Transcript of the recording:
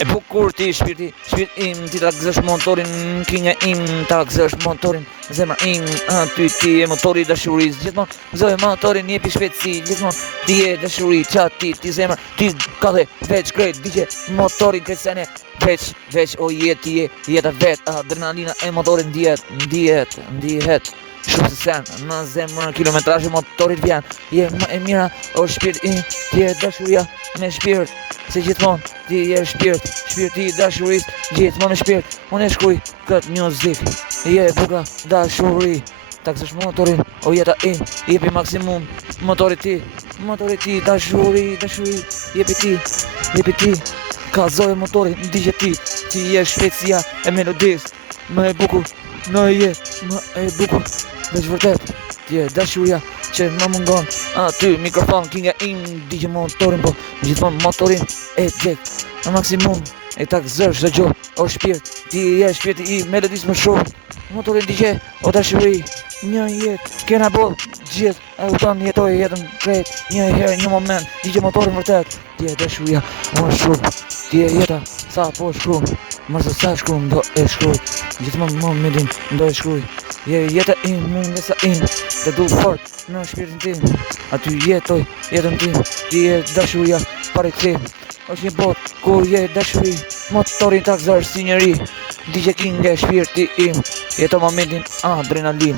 E bukur ti shpirti im, ti ta gëzosh motorin, kinja im, ta gëzosh motorin, zemra im, ty ti e motori i dashurisë, gjithmonë gëzoj motorin, jepi shpejtësi, gjithmonë ti e dashuri, ti zemra, ti ka dhe veç krejt, digje motorin krejt sene, veç o jeta vet, adrenalina e motorin ndihet. Shumë se sen, në zemër kilometrajë motorit vjen, je më e mira, o shpirt im, ti e dashuria me shpirt, se gjithmonë ti je shpirti i dashurisë, gjithmonë me shpirt, unë e shkruj këtë music, je buka dashuri, ta gëzosh motorin, o jeta im, jepi maksimum, motorit ti, dashuri, jepi ti, kallzoj motorin, ndigje ti je shpejtësia e melodisë, më e bukur, në jetë, më e bukur, veç vërtet, ti e dashuria që më mungon, aty mikrofon, kinga im, digje motorin, po gjithmonë motorin e gjek, në maksimum, e ta gëzosh çdo gjë, o shpirt, ti je shpirti i melodisë më shumë, motorin digje, o dashuri, një jetë, kena boll, gjithë, e kupton, jetoj jetën krejt, një herë, një moment, digje motorin vërtet, ti e dashuria, më shumë, ti e jeta, sa po shkruaj, mërse sa shkruaj, do e shkruaj, gjithmonë më midin, do e shkruaj, je jeta im, mundesa im, të du fort në shpirtin tim, aty jetoj jetën tim, ti e dashuria, pare tim, është një botë, kur je dashuri, motorin ta gëzosh si njeri, digje kinge shpirti im, jeto momentin adrenalin.